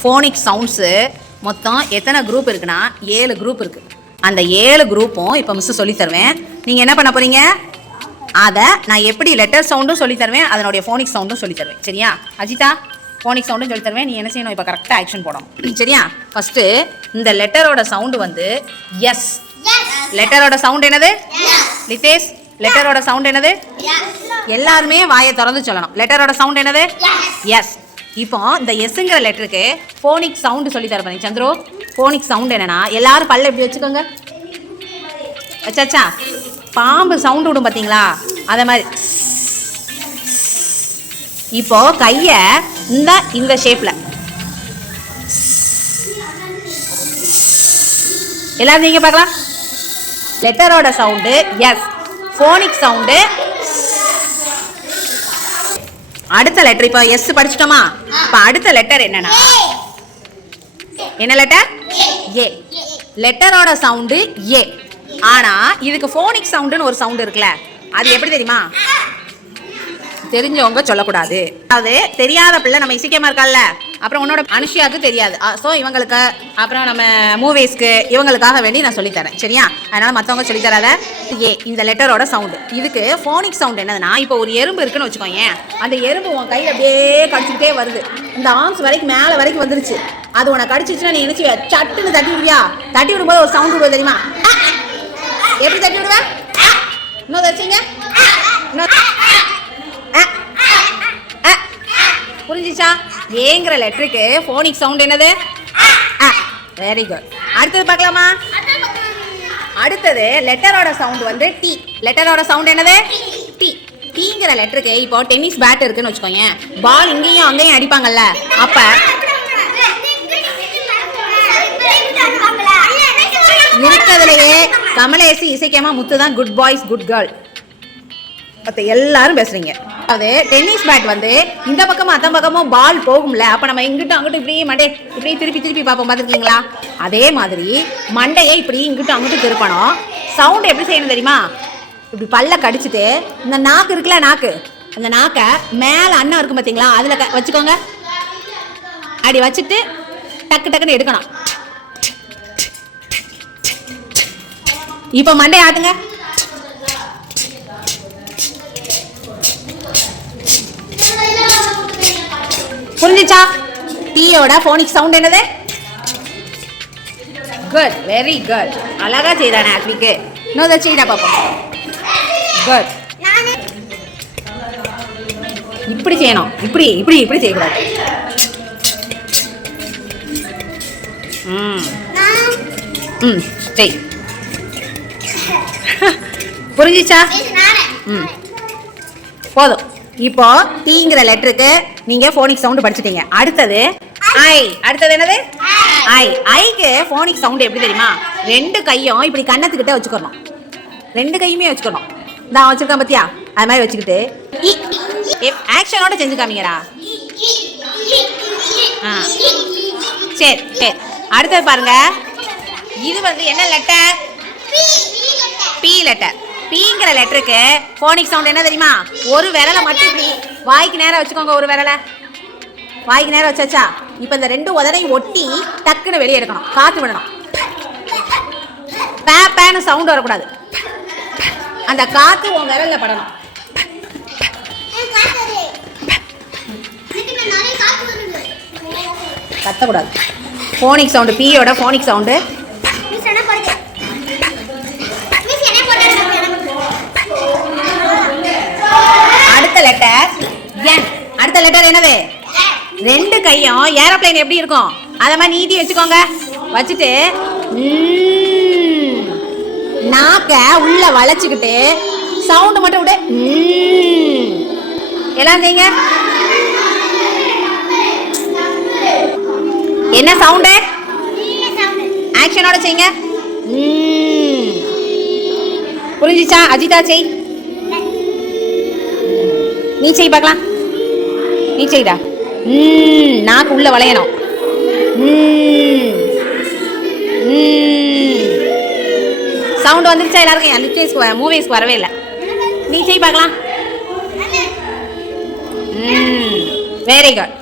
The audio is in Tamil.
ஃபோனிக் சவுண்ட்ஸு மொத்தம் எத்தனை குரூப் இருக்குன்னா 7 குரூப் இருக்குது. அந்த 7 குரூப்பும் இப்போ மிஸ் சொல்லி தருவேன். நீங்கள் என்ன பண்ண போகிறீங்க, அதை நான் எப்படி லெட்டர் சவுண்டும் சொல்லி தருவேன், அதனுடைய ஃபோனிக் சவுண்டும் சொல்லி தருவேன். சரியா அஜிதா? ஃபோனிக் சவுண்டும் சொல்லி தருவேன். நீ என்ன செய்யணும், இப்போ கரெக்டாக ஆக்ஷன் போடணும். சரியா? ஃபஸ்ட்டு இந்த லெட்டரோட சவுண்டு வந்து எஸ். லெட்டரோட சவுண்ட் என்னது? லிதேஷ், லெட்டரோட சவுண்ட் என்னது? எல்லாருமே வாயை திறந்து சொல்லணும். லெட்டரோட சவுண்ட் என்னது? எஸ். இப்போ இந்த எஸ்ங்கிற லெட்டருக்கு ஃபோனிக் சவுண்டு சொல்லி தரப்பேன். சந்திரு, ஃபோனிக் சவுண்ட் என்னன்னா, எல்லாரும் பல்ல எப்படி வச்சுக்கோங்க. வச்சாச்சா? பாம்பு சவுண்டு விடும் பார்த்தீங்களா, அதை மாதிரி. இப்போ கையை இந்த ஷேப்ல எல்லாரும் நீங்க பார்க்கலாம். லெட்டரோட சவுண்டு எஸ், ஃபோனிக் சவுண்டு. அடுத்த லெட்டர் இப்போ எஸ் படிச்சிட்டோமா? இப்போ அடுத்த லெட்டர் என்னன்னா, என்ன லெட்டர்? ஏ. லெட்டரோட சவுண்டு ஏ. ஆனா இதுக்கு ஃபோனிக் சவுண்டுன்னு ஒரு சவுண்டு இருக்குல்ல, அது எப்படி தெரியுமா? தெரிஞ்சவங்க சொல்லக்கூடாது. அதாவது தெரியாத பிள்ளை நம்ம இசைக்கமா இருக்கால்ல, அப்புறம் உன்னோட அனுஷியாவுக்கு தெரியாது. ஸோ இவங்களுக்கு, அப்புறம் நம்ம மூவிஸ்க்கு, இவங்களுக்காக வேண்டி நான் சொல்லித்தரேன். சரியா? அதனால மற்றவங்க சொல்லித்தராத. ஏ இந்த லெட்டரோட சவுண்டு. இதுக்கு ஃபோனிக் சவுண்ட் என்னதுன்னா, இப்போ ஒரு எறும்பு இருக்குன்னு வச்சுக்கோங்க. அந்த எறும்பு உன் கையில் அப்படியே கடிச்சிக்கிட்டே வருது. இந்த ஆர்ம்ஸ் வரைக்கும் மேலே வரைக்கும் வந்துருச்சு. அது உனக்கு கடிச்சிச்சுன்னா நீ நினைச்சு சட்டுன்னு தட்டி விடுவியா? தட்டி விடும்போது ஒரு சவுண்ட் விடுவது தெரியுமா? எப்படி தட்டி விடுவேன்? இன்னும் வச்சுங்க. புரிஞ்சிச்சா? ஏங்கிற லெட்டருக்கு ஃபோனிக் சவுண்ட் என்னது? Very good. அடுத்தது பார்க்கலாமா? அடுத்தது லெட்டரோட சவுண்ட் வந்து டி. லெட்டரோட சவுண்ட் என்னது? டி. டீங்கிற லெட்டருக்கு இப்போ டென்னிஸ் பேட் இருக்குன்னு வச்சுக்கோங்க. பால் இங்கேயும் அங்கேயும் அடிப்பாங்கல்ல, அப்ப இருக்கிறதுலையே கமலேசி இசைக்கமா முத்து தான் குட் பாய்ஸ் குட் கேர்ள். மற்ற எல்லாரும் பேசுறீங்க. அதாவது டென்னிஸ் பேட் வந்து இந்த பக்கமும் அந்த பக்கமும் பால் போகும்ல, அப்போ நம்ம இங்கிட்டும் அங்கிட்டும் இப்படி மண்டே இப்படி திருப்பி திருப்பி பார்ப்போம். பார்த்துருக்கீங்களா? அதே மாதிரி மண்டையை இப்படி இங்கிட்டும் அங்கிட்டும் திருப்பணும். சவுண்ட் எப்படி செய்யணும் தெரியுமா? இப்படி பல்ல கடிச்சிட்டு இந்த நாக்கு இருக்குல்ல, நாக்கு, அந்த நாக்கை மேலே அன்னம் இருக்கும் பார்த்தீங்களா, அதில் வச்சுக்கோங்க. அப்படி வச்சுட்டு டக்கு டக்குன்னு எடுக்கணும். இப்போ மண்டையை ஆட்டுங்க. புரிஞ்சிச்சா? டீயோட ஃபோனிக் சவுண்ட் என்னது? Good, very good. அழகா செய்தானே ஆத்விக்கு. இன்னொரு செய்தா பாப்போம். குட். இப்படி செய்யணும். இப்படி இப்படி இப்படி செய்யக்கூடாது. செய். புரிஞ்சிச்சா? போதும். இப்போ டீங்கிற லெட்டருக்கு நீங்க ஃபோனிக் சவுண்ட் படிச்சிட்டீங்க. அடுத்தது ஐ. அடுத்தது என்னது? ஐ. ஐக்கு ஃபோனிக் சவுண்ட் எப்படி தெரியுமா? 2 கையும் இப்படி கண்ணத்துக்கிட்ட வச்சுக்கணும். 2 கையுமே வச்சுக்கணும். நான் வச்சிருக்கேன் பத்தியா, அது மாதிரி வச்சுக்கிட்டு ஆக்ஷனோட செஞ்சு காமிங்கடா. சரி சரி. அடுத்தது பாருங்க. இது வந்து என்ன லெட்டர்? B letter. பீங்கிற லெட்டருக்கு ஃபோனிக் சவுண்ட் என்ன தெரியுமா? ஒரு விரலை மட்டும் இப்படி வாய்க்கு நேரம் வச்சுக்கோங்க. ஒரு விரலை வாய்க்கு நேரம் வச்சாச்சா? இப்போ இந்த 2 உதடையும் ஒட்டி டக்குன்னு வெளியே எடுக்கணும். காற்று விடணும். பேன்னு சவுண்ட் வரக்கூடாது. அந்த காற்று உன் விரலில் படணும். கத்தக்கூடாது. ஃபோனிக் சவுண்டு, பீயோட ஃபோனிக் சவுண்டு. அடுத்த லெட்டர் என். அடுத்த லெட்டர் என்னது? 2 கையும் ஏரோப்ளேன் எப்படி இருக்கும் அத மாதிரி நீட்டி வச்சுக்கோங்க. வச்சுட்டு நாக்க உள்ள வளைச்சுக்கிட்டு சவுண்ட் மட்டும் விட எல்லாம் செய்யுங்க. என்ன சவுண்டு? ஆக்ஷனோட செய்யுங்க. புரிஞ்சிச்சா? அஜிதா செய். நீ செய் பார்க்கலாம். நீ செய்டா. நாக்கு உள்ள வளையணும். சவுண்ட் வந்துருச்சா எல்லாருக்கும்? அந்த மூவிஸ்க்கு வரவே இல்லை. நீ செய் பார்க்கலாம். Very good.